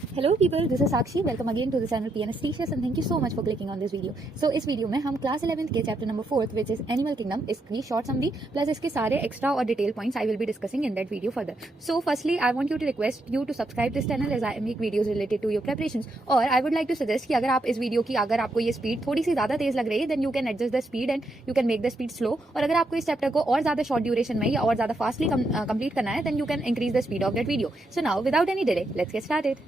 Hello people, this is Sakshi. Welcome again to the channel PNST and thank you so much for clicking on this video. So इस video में हम class 11th के chapter number 4th which is Animal Kingdom इसकी short summary plus इसके सारे extra और detail points I will be discussing in that video further. So firstly I want you to request you to subscribe this channel as I make videos related to your preparations. और I would like to suggest कि अगर आप इस video की अगर आपको ये speed थोड़ी सी ज्यादा तेज लग रही है then you can adjust the speed and you can make the speed slow. और अगर आपको इस चैप्टर को और ज्यादा शॉर्ट ड्यूरेशन में या और ज्यादा फास्टली कंप्लीट करना है then you can increase the speed of that video. So now without any delay let's get started.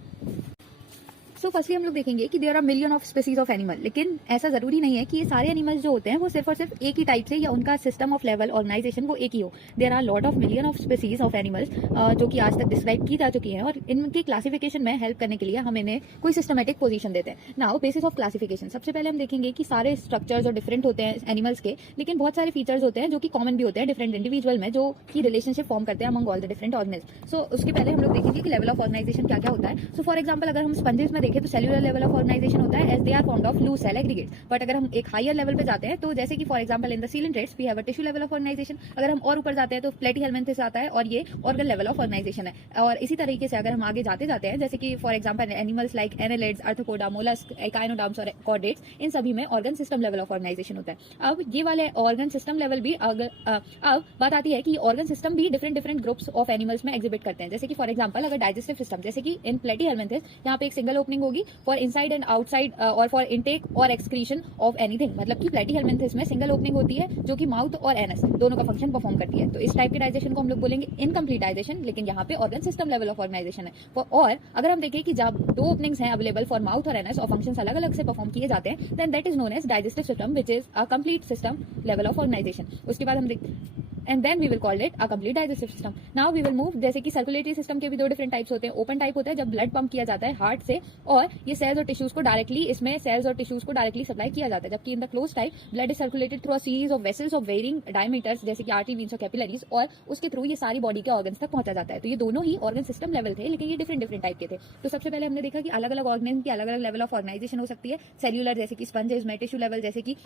So firstly हम लोग देखेंगे कि there are million of species of animal, लेकिन ऐसा जरूरी नहीं है कि ये सारे एनिमल्स जो होते हैं वो सिर्फ और सिर्फ एक ही टाइप से या उनका सिस्टम ऑफ लेवल ऑर्गेनाइजेशन वो एक ही हो. There are lot of million of species of animals जो कि आज तक डिस्क्राइब की जा चुकी हैं और इनकी क्लासिफिकेशन में हेल्प करने के लिए हम इन्हें कोई सिस्टमेटिक पोजीशन देते हैं. नाउ बेसिस ऑफ क्लासिफिकेशन सबसे पहले हम देखेंगे कि सारे स्ट्रक्चर्स और डिफरेंट होते हैं एनिमल्स के, लेकिन बहुत सारे फीचर्स होते हैं जो कि कॉमन भी होते हैं डिफरेंट इंडिविजुअल में जो कि रिलेशनशिप फॉर्म करते हैं among all the different organism. So उसके पहले हम लोग देखेंगे कि लेवल ऑफ ऑर्गेनाइजेशन क्या क्या होता है. सो फॉर एग्जाम्पल अगर हम स्पंजेस में देखें तो सेल्यूलर लेवल ऑर्गेनाइजेशन होता है as they are formed of loose cell aggregates. But अगर हम एक हायर लेवल पे जाते हैं तो जैसे कि for example in the coelenterates we have a tissue level of organization. अगर हम और ऊपर जाते हैं तो प्लेटीहेल्मिन्थेस आता है और ये ऑर्गन लेवल ऑफ ऑर्गेनाइजेशन है. और इसी तरीके से अगर हम आगे जाते जाते हैं जैसे कि for example animals like annelids, arthropoda, mollusc, echinoderms और कॉर्डेट्स, इन सभी में organ system level of organization होता है. अब ये वाले ऑर्गन सिस्टम लेवल भी अब बात आती है कि ऑर्गन सिस्टम भी different different groups of animals में एग्जिबिट करते हैं. जैसे कि फॉर एग्जांपल अगर डाइजेस्टिव सिस्टम जैसे कि इन प्लेटीहेल्मिन्थेस यहाँ पे एक सिंगल ओपनिंग होगी फॉर इनसाइड एंड आउटसाइड और फॉर इनटेक और एक्सक्रीशन ऑफ एनीथिंग. मतलब कि प्लेटीहेल्मिन्थेस में सिंगल ओपनिंग होती है जो कि माउथ और एनस दोनों का फंक्शन परफॉर्म करती है. तो इस टाइप के डाइजेशन को हम लोग बोलेंगे इनकम्प्लीट डाइजेशन, लेकिन यहाँ पे organ system level of organization है. और अगर हम देखें कि जब दो ओपनिंग्स हैं अवेलेबल फॉर माउथ और एनस और फंक्शंस अलग अलग से परफॉर्म किए जाते हैं then that is known as digestive system which is a complete system level of organization. उसके बाद हम and then we will call it a complete digestive system. Now we will move जैसे कि सर्कुलेटरी सिस्टम के भी दो different types होते हैं. ओपन टाइप होता है जब ब्लड पंप किया जाता है हार्ट से और ये सेल्स और टिश्यूज को डायरेक्टली सप्लाई किया जाता है, जबकि in the close type blood is circulated through a series of vessels of varying diameters जैसे कि आर्टरी, वीन्स और कैपिलरीज और उसके थ्रू ये सारी बॉडी के ऑर्गन्स तक पहुंचा जाता है. तो ये दोनों ही ऑर्गन सिस्टम लेवल थे लेकिन ये डिफरेंट टाइप के थे. तो सबसे पहले हमने देखा कि अलग अलग ऑर्गेनिज्म की अलग अलग लेवल ऑफ ऑर्गेनाइजेशन हो सकती है. सेल्यूलर जैसे कि स्पंजेस में, टिश्यू लेवल जैसे कि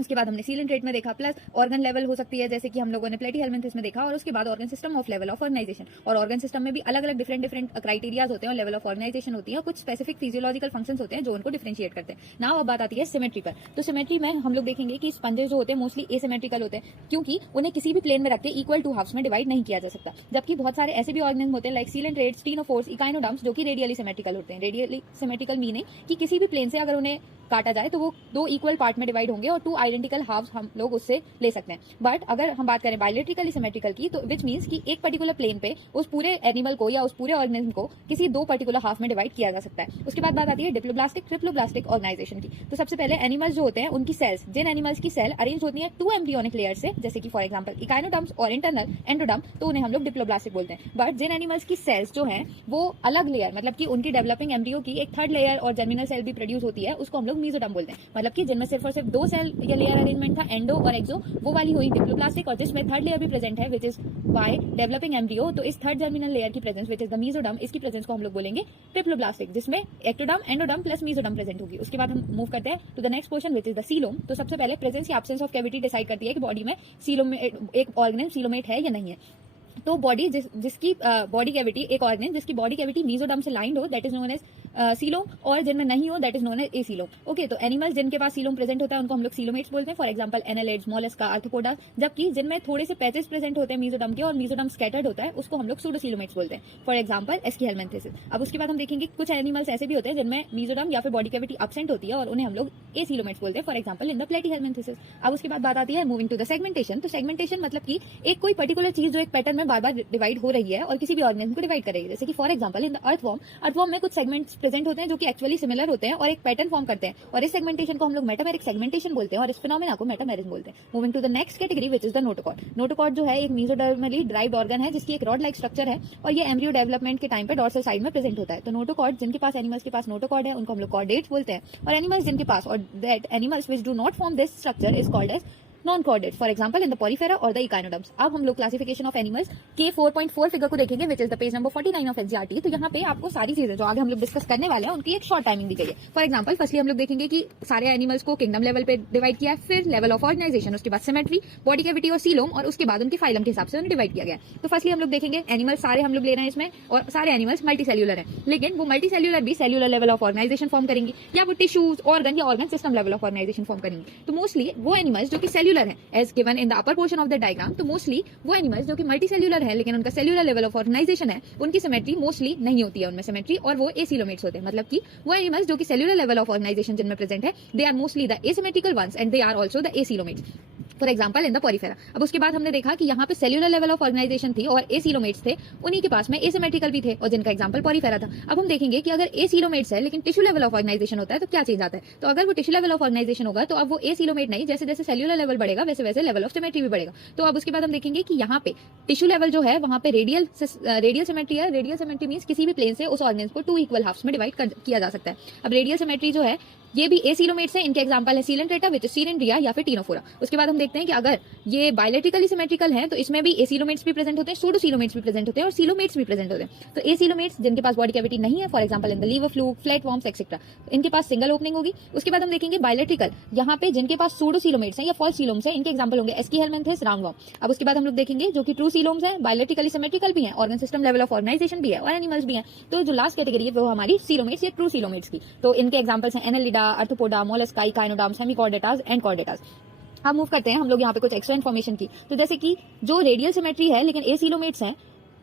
उसके बाद हमने सीलेंट्रेट में देखा, प्लस ऑर्गन लेवल हो सकती है जैसे कि हम लोगों ने प्लेटीहेल्मिन्थेस में देखा, और उसके बाद organ system of level of organisation. और ऑर्गन सिस्टम में भी अलग अलग डिफरेंट क्राइटेरियाज होते हैं और लेवल ऑफ ऑर्गेनाइजेशन होती है और कुछ स्पेसिफिक फिजियोलॉजिकल फंक्शंस होते हैं जो उनको डिफरेंशिएट करते हैं. नाउ अब बात आती है सिमेट्री पर. तो सिमेट्री में हम लोग देखेंगे कि स्पंजेस जो होते हैं मोस्टली एसिमेट्रिकल होते हैं क्योंकि उन्हें किसी भी प्लेन में रख के इक्वल टू हाफ्स में डिवाइड नहीं किया जा सकता. जबकि बहुत सारे ऐसे भी ऑर्गेनिज्म होते हैं लाइक सीलेंट्रेट्स, टीनोफोर्स, इकाइनोडर्म्स जो कि रेडियली सिमेट्रिकल होते हैं. रेडियली सिमेट्रिकल मीनिंग कि किसी भी प्लेन से अगर उन्हें काटा जाए तो वो दो इक्वल पार्ट में डिवाइड होंगे और टू आइडेंटिकल हाफ्स हम लोग उससे ले सकते हैं. बट अगर हम बात करें बायलेट्रिकली सिमेट्रिकल की तो विच मीन्स कि एक पर्टिकुलर प्लेन पे उस पूरे एनिमल को या उस पूरे ऑर्गेनिज्म को किसी दो पर्टिकुलर हाफ में डिवाइड किया जा सकता है. उसके बाद बात आती है डिप्लोब्लास्टिक ट्रिप्लोब्लास्टिक ऑर्गेनाइजेशन की. तो सबसे पहले एनिमल्स जो होते हैं उनकी सेल्स, जिन एनिमल्स की सेल अरेंज होती है टू एम्ब्रियोनिक लेयर से जैसे कि फॉर एग्जाम्पल इकाइनोडर्म्स और इंटरनल एंडोडर्म, तो उन्हें हम लोग डिप्लोब्लास्टिक बोलते हैं. बट जिन एनिमल्स की सेल्स जो है वो अलग लेयर मतलब कि उनकी डेवलपिंग एम्ब्रियो की एक थर्ड लेयर और जर्मिनल सेल भी प्रोड्यूस होती है, उसको हम लोग मीजोडर्म बोलते हैं. मतलब कि जिनमें सिर्फ और सिर्फ दो सेल या लेयर अरेंजमेंट था एंडो और एक्सो, वो वाली हुई डिप्लोप्लास्टिक. और जिसमें थर्ड लेयर भी प्रेजेंट है which is by developing embryo, तो इस थर्ड जर्मिनल लेयर की presence which is the mesoderm, इसकी प्रेजेंस को हम लोग बोलेंगे ट्रिप्लोप्लास्टिक जिसमें ectoderm, endoderm plus mesoderm present होगी. उसके बाद हम मूव करते हैं to the next portion which is the coelom. तो सबसे पहले प्रेजेंस या एब्सेंस ऑफ कैविटी डिसाइड करती है कि बॉडी में सीलोमेट एक ऑर्गेनिज्म सीलोमेट है या नहीं है. तो बॉडी जिसकी बॉडी कैविटी एक ऑर्गेनिज्म जिसकी बॉडी कैविटी मीजोडर्म से लाइंड हो that is known as coelom, और जिनमें नहीं हो that is known as acoelom. Okay, तो एनिमल्स जिनके पास सीलोम प्रेजेंट होता है उनको हम लोग सीलोमेट्स बोलते हैं. For example annelids, Mollusca, arthropoda. जबकि जिनमें थोड़े से पैचेस प्रेजेंट होते हैं मीजोडर्म के और मीजोडर्म स्कैटर्ड होता है उसको हम लोग सूडोसीलोमेट्स बोलते हैं. For example aschelminthes. अब उसके बाद हम देखेंगे कुछ एनिमल्स ऐसे भी होते हैं जिनमें मीजोडर्म या फिर बॉडी कैविटी एब्सेंट होती है और उन्हें हम लोग एसीलोमेट्स बोलते हैं. For example in the Platyhelminthes. अब उसके बाद बात आती है मूविंग टू द सेगमेंटेशन. तो सेगमेंटेशन मतलब कि एक कोई पर्टिकुलर चीज जो एक पैटर्न में बार बार डिवाइड हो रही है और किसी भी ऑर्गेनिज्म को डिवाइड कर रही है. जैसे कि for example in the earthworm में कुछ सेगमेंट्स प्रेजेंट होते हैं जो कि एक्चुअली सिमिलर होते हैं और एक पैटर्न फॉर्म करते हैं और इस सेगमेंटेशन को हम लोग मेटामेरिक सेगमेंटेशन बोलते हैं और इस फिनोमेना को मेटामेरिज्म बोलते हैं. Moving to the next category which is the notochord. Notochord जो है एक मीजोडर्मली ड्राइव्ड ऑर्गन है जिसकी एक रॉड लाइक स्ट्रक्चर है और ये एम्ब्रियो डेवलपमेंट के टाइम पे डॉर्सल साइड में प्रेजेंट होता है. तो नोटोकॉर्ड जिनके पास एनिमल्स के पास नोटोकॉर्ड है उनको हम लोग कॉर्डेट्स बोलते हैं और एनिमल्स जिनके पास और that animals which do not form this structure is called as non chordate, for example in the Porifera और द इकाइनोडर्म्स। अब हम लोग क्लासिफिकेशन ऑफ एनिमल्स के 4.4 फिगर को देखेंगे, विच is the page number 49 of NCERT. तो यहाँ पे आपको सारी चीजें जो आगे हम लोग डिस्कस करने वाले हैं उनकी एक शॉर्ट टाइमिंग दी गई है। फॉर एग्जांपल फर्स्टली हम लोग देखेंगे कि सारे एनिमल्स को किंगडम लेवल पे डिवाइड किया है, फिर लेवल ऑफ ऑर्गेनाइजेशन, उसके बाद सिमेट्री, बॉडी कैविटी और सीलोम, और उसके बाद उनके फाइलम के हिसाब से उन्हें डिवाइड किया गया। तो फर्स्टली हम लोग देखेंगे एनिमल्स सारे हम लोग ले रहे हैं इसमें, और सारे एनिमल्स मल्टी सेल्यूलर है, लेकिन वो मल्टी सेल्यूलर भी cellular level of organisation form करेंगे, या वो टिश्यूज, ऑर्गन या organ system level of organisation form करेंगे। तो मोस्टली वो एनिमल्स जो कि सेल्यूलर है as given in the upper portion of the diagram, तो मोस्टली वो एनिमल्स जो कि मल्टी सेल्यूलर है लेकिन उनका सेल्यूलर लेवल ऑफ ऑर्गेनाइजेशन है, उनकी सिमेट्री मोस्टली नहीं होती है उनमें सिमेट्री, और वो एसिलोमेट्स होते हैं। मतलब कि वो एनिमल्स जो कि सेल्यूलर लेवल ऑफ ऑर्गेनाइजेशन जिनमें प्रेजेंट है, they are mostly the asymmetrical ones and they are also the acoelomates, for example in the Porifera. अब उसके बाद हमने देखा कि यहाँ पे सेल्यूलर लेवल ऑफ ऑर्गेनाइजेशन थी और एसिलोमेट्स थे, उन्हीं के पास में एसिमेट्रिकल भी थे और जिनका एग्जाम्पल पॉरीफेरा था। अब हम देखेंगे कि अगर एसिलोमेट्स है लेकिन टिश्यू लेवल ऑफ ऑर्गेनाइजेशन होता है तो क्या चेंज आता है। तो अगर वो टिश्यू लेवल ऑफ ऑर्गेनाइजेशन होगा तो अब वो एसिलोमेट नहीं, जैसे जैसे सेल्यूलर लेवल बढ़ेगा वैसे वैसे लेवल ऑफ सिमेट्री भी बढ़ेगा। तो अब उसके बाद हम देखेंगे कि यहाँ पे टिश्यू लेवल जो है वहाँ पे रेडियल सिमेट्री है। रेडियल सिमेट्री मींस किसी भी प्लेन से उस ऑर्गेन्स को 2 इक्वल हाफ्स में डिवाइड किया जा सकता है। अब रेडियल सिमेट्री जो है ये भी एसिलोमेट्स है, इनके एग्जांपल है सीलेंट्रेटा विच सीरेंड्रिया या फिर टीनोफोरा। उसके बाद हम देखते हैं कि अगर ये बायलैटरली सिमेट्रिकल है तो इसमें भी एसिलोमेट्स भी प्रेजेंट होते हैं, सूडोसिलोमेट्स भी प्रेजेंट होते हैं और सिलोमेट्स भी प्रेजेंट होते हैं। तो एसिलोमेट्स जिनके पास बॉडी कैविटी नहीं है, for example in the liver fluke, flat worms etcetera, इनके पास सिंगल ओपनिंग होगी। उसके बाद हम देखेंगे बायलैटरिकल, यहाँ पे जिनके पास सूडोसिलोमेट्स हैं या फॉल्स सिलोम्स हैं, इनके एग्जांपल होंगे एस्कीहेलमिन्थेस, राउंडवॉर्म। अब उसके बाद हम लोग देखेंगे जो कि ट्रू सिलोम्स हैं, बायलैटरली सिमेट्रिकल भी हैं, organ system level of organisation भी है और एनिमल्स भी हैं। तो जो लास्ट कैटेगरी है वो हमारी सिलोमेट्स या ट्रू सिलोमेट्स की। तो इनके एग्जांपल्स हैं Annelida, Arthropoda, Mollusca, echinoderms, hemichordates and chordates. अब मूव करते हैं हम लोग यहाँ पे कुछ एक्स्ट्रा इन्फॉर्मेशन की। तो जैसे कि जो रेडियल सिमेट्री है लेकिन एसिलोमेट्स हैं,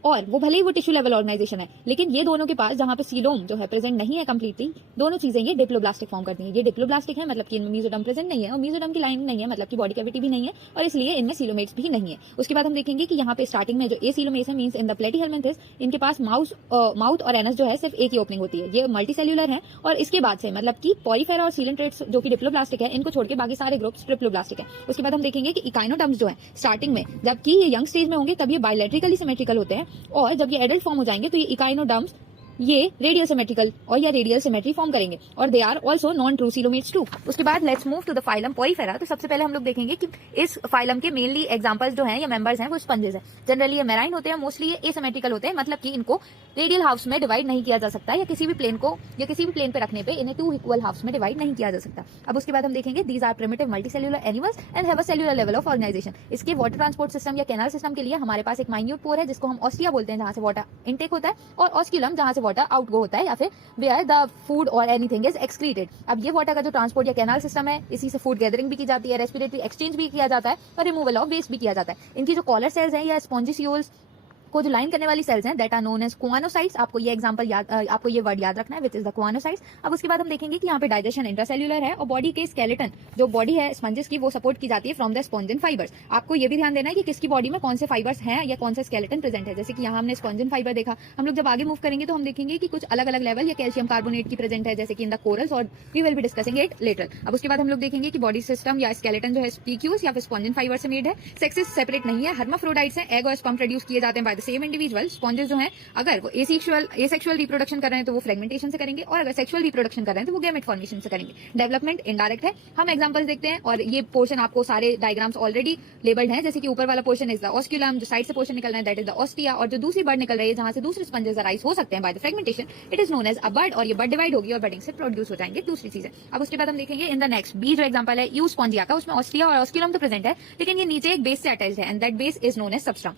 और वो भले ही वो टिश्यू लेवल ऑर्गेनाइजेशन है, लेकिन ये दोनों के पास जहां पे सीलोम जो है प्रेजेंट नहीं है कंप्लीटली, दोनों चीजें ये डिप्लोब्लास्टिक फॉर्म करती हैं। ये डिप्लोब्लास्टिक है मतलब कि इनमें मेसोडर्म प्रेजेंट नहीं है और मेसोडर्म की लाइन नहीं है मतलब कि बॉडी कैविटी भी नहीं है और इसलिए इनमें सीलोमेट्स भी नहीं है। उसके बाद हम देखेंगे कि यहाँ पे स्टार्टिंग में जो एसिलोमेट्स है मींस इन द प्लेटीहेलमिन्थेस, इनके पास माउथ और एनस जो है सिर्फ एक ही ओपनिंग होती है, ये मल्टी सेल्यूलर है। और इसके बाद से मतलब कि पॉरीफेरा और सीलेंट्रेट्स जो कि डिप्लोब्लास्टिक है, इनको छोड़ के बाकी सारे ग्रुप्स ट्रिप्लोब्लास्टिक है। उसके बाद हम देखेंगे कि इकाइनोडर्म्स जो है स्टार्टिंग में जबकि ये यंग स्टेज में होंगे तब ये बायलैटरली सिमेट्रिकल होते हैं, और जब ये फॉर्म हो जाएंगे तो ये इकाइनोडर्म्स ये रेडियल सिमेट्रिकल और या रेडियल सिमेट्री फॉर्म करेंगे और they are also non true coelomates too. उसके बाद let's move to the phylum Porifera. तो सबसे पहले हम लोग देखेंगे कि इस फाइलम के मेनली एग्जांपल्स जो हैं या मेंबर्स हैं वो स्पंजेस हैं। जनरली ये मेराइन होते हैं, मोस्टली ये एसिमेट्रिकल होते हैं, मतलब कि इनको रेडियल हाफ्स में डिवाइड नहीं किया जा सकता या किसी भी प्लेन को या किसी भी प्लेन पे रखने पे इन्हें 2 इक्वल हाफ्स में डिवाइड नहीं किया जा सकता। अब उसके बाद हम देखेंगे these are primitive multicellular animals and have a cellular level of organisation. इसके वाटर ट्रांसपोर्ट सिस्टम या कैनाल सिस्टम के लिए हमारे पास एक माइन्यूट पोर है जिसको हम ऑस्टिया बोलते हैं, जहां से वाटर इनटेक होता है, और ऑस्क्यूलम जहां से वाटर आउटगो होता है या फिर वेयर द फूड और एनीथिंग इज एक्सक्रीटेड। अब ये वाटर का जो ट्रांसपोर्ट या कैनाल सिस्टम है, इसी से फूड गैदरिंग भी की जाती है, रेस्पिरेटरी एक्सचेंज भी किया जाता है और रिमूवल ऑफ वेस्ट भी किया जाता है। इनकी जो कॉलर सेल्स हैं या स्पॉन्जियोल्स को जो लाइन करने वाली सेल्स हैं that are known as choanocytes. आपको ये एग्जांपल आपको ये वर्ड याद रखना है विच इज द क्वानोसाइट्स। अब उसके बाद हम देखेंगे कि यहाँ पे डाइजेशन इंट्रासेल्युलर है और बॉडी के स्केलेटन जो बॉडी है स्पंजेस की वो सपोर्ट की जाती है फ्रॉम द स्पॉन्जिन फाइबर्स। आपको ये भी ध्यान देना है कि किसकी बॉडी में कौन से फाइबर्स हैं या कौन सा स्केलेटन प्रेजेंट है। जैसे कि यहाँ हमने स्पॉन्जिन फाइबर देखा, हम लोग जब आगे मूव करेंगे तो हम देखेंगे कि कुछ अलग अलग लेवल या कैल्शियम कार्बोनेट की प्रेजेंट है, जैसे कि इन द कोरल्स, और we will be discussing it later. अब उसके बाद हम लोग देखेंगे कि बॉडी सिस्टम या स्केलेटन जो है स्पीक्यूस या फिर स्पॉन्जिन फाइबर से मेड है। सेक्सेस सेपरेट नहीं है, हर्माफ्रोडाइट्स हैं, एग और स्पर्म प्रोड्यूस किए जाते हैं by the same individual. Sponges जो हैं अगर वो एसेक्सुअल रिप्रोडक्शन कर रहे हैं तो वो फ्रेगमेंटेशन से करेंगे, और अगर सेक्सुअल रिप्रोडक्शन कर रहे हैं तो वो गैमेट फॉर्मेशन से करेंगे। डेवलपमेंट इनडायरेक्ट है। हम एग्जांपल्स देखते हैं और ये पोर्शन आपको सारे डायग्राम्स ऑलरेडी लेबल्ड हैं, जैसे कि ऊपर वाला पोर्शन इज द ऑस्क्यूलम, जो साइड से पोर्शन निकल रहा है दैट इज द ऑस्टिया, और जो दूसरी बर्ड निकल रही है जहां से दूसरे स्पंजेस अराइज हो सकते हैं by the fragmentation, it is known as a bird, और ये बर्ड डिवाइड होगी और बर्डिंग से प्रोड्यूस हो जाएंगे दूसरी चीजें। अब उसके बाद हम देखेंगे इन द नेक्स्ट बी जो एग्जांपल है यू स्पॉन्जिया का, उसमें ऑस्टिया और ऑस्क्यूलम तो प्रेजेंट है लेकिन ये नीचे एक बेस से अटैच्ड है and that base is known as substratum.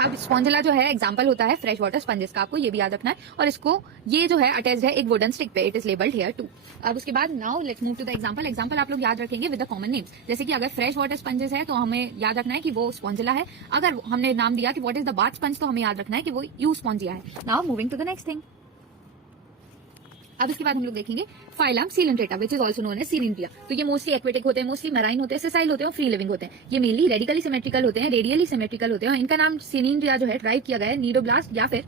अब स्पॉन्जिला जो है एग्जांपल होता है फ्रेश वाटर स्पंजेस का, आपको ये भी याद रखना है, और इसको ये जो है अटैच्ड है एक वुडन स्टिक पे, it is labelled here too. अब उसके बाद now let's move to the example आप लोग याद रखेंगे विद द कॉमन नेम्स। जैसे कि अगर फ्रेश वाटर स्पंजेस है तो हमें याद रखना है कि वो स्पॉन्जिला है, अगर हमने नाम दिया कि what is the bath sponge तो हमें याद रखना है कि वो यू स्पॉन्जिया है। Now moving to the next thing. अब इसके बाद हम लोग देखेंगे phylum Coelenterata which is also known as Coelentera. तो ये मोस्टली एक्वेटिक होते हैं, मोस्टली मैराइन होते हैं, सेसाइल होते हैं और फ्री लिविंग होते हैं। ये मेनली रेडिकली सिमेट्रिकल होते हैं, रेडियली सिमेट्रिकल होते हैं, और इनका नाम सीलेंट्रिया जो है ड्राइव किया गया है नीडोब्लास्ट या फिर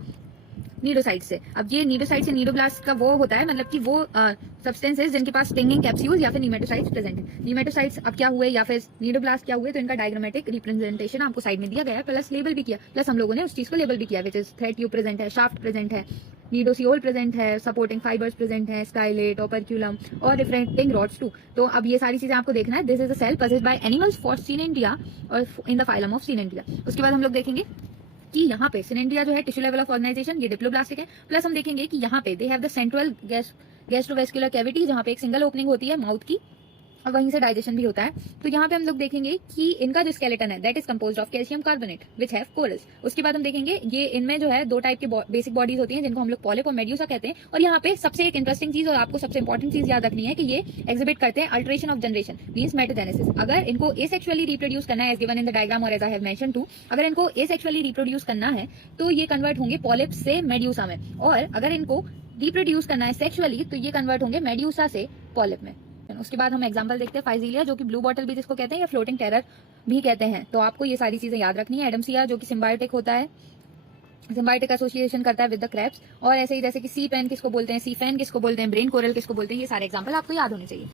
नीडोसाइट से। अब ये नीडोसाइट से नीडोब्लास्ट का वो होता है मतलब कि वो सब्सटेंसेस जिनके पास स्टिंगिंग कैप्सूल्स या फिर नीमेटोसाइट्स प्रेजेंट है। नीमेटोसाइट्स अब क्या हुए या फिर नीडोब्लास्ट क्या हुए, तो इनका डायग्रामेटिक रिप्रेजेंटेशन आपको साइड में दिया गया है, प्लस लेबल भी किया, प्लस हम लोगों ने उस चीज को लेबल भी किया which is thread tube present है, शाफ्ट प्रेजेंट है, नीडोसियोल प्रेजेंट है, सपोर्टिंग फाइबर्स प्रेजेंट है, स्टाइलेट, ओपर्क्यूलम और रिफ्रैक्टिंग रॉड्स टू। तो अब ये सारी चीजें आपको देखना है। This is a cell possessed by animals for Cnidaria और in the phylum of Cnidaria. उसके बाद हम लोग देखेंगे कि यहाँ पे सिनेंडिया जो है टिश्यू लेवल ऑफ ऑर्गेनाइजेशन, ये डिप्लोब्लास्टिक है। प्लस हम देखेंगे कि यहाँ पे they have the central gastrovascular cavity, जहाँ पे एक सिंगल ओपनिंग होती है माउथ की और वहीं से डाइजेशन भी होता है। तो यहाँ पे हम लोग देखेंगे कि इनका जो स्केलेटन है that is composed of calcium carbonate which have corals. उसके बाद हम देखेंगे ये इनमें जो है 2 टाइप की बेसिक बॉडीज होती हैं जिनको हम लोग पॉलिप और मेड्यूसा कहते हैं। और यहाँ पे सबसे एक इंटरेस्टिंग चीज और आपको सबसे इंपॉर्टेंट चीज याद रखनी है कि ये एग्जिबिट करते हैं alternation of generation means metagenesis. अगर इनको एसेक्सुअली रिप्रोड्यूस करना है as given in the diagram और as I have mention to, अगर इनको एसेक्सुअली रिप्रोड्यूस करना है तो ये कन्वर्ट होंगे पॉलिप से मेड्यूसा में, और अगर इनको रिप्रोड्यूस करना है सेक्सुअली तो ये कन्वर्ट होंगे मेड्यूसा से पॉलिप में। उसके बाद हम एग्जांपल देखते हैं फाइजीलिया, जो कि ब्लू बॉटल भी जिसको कहते हैं या फ्लोटिंग टेरर भी कहते हैं। तो आपको ये सारी चीजें याद रखनी है। एडमसिया जो कि सिम्बायोटिक होता है, सिम्बायोटिक एसोसिएशन करता है विद द क्रैब्स, और ऐसे ही जैसे कि सी पेन किसको बोलते हैं, सी फैन किसको बोलते हैं, ब्रेन कोरल किसको बोलते हैं, ये सारे एग्जांपल आपको याद होने चाहिए।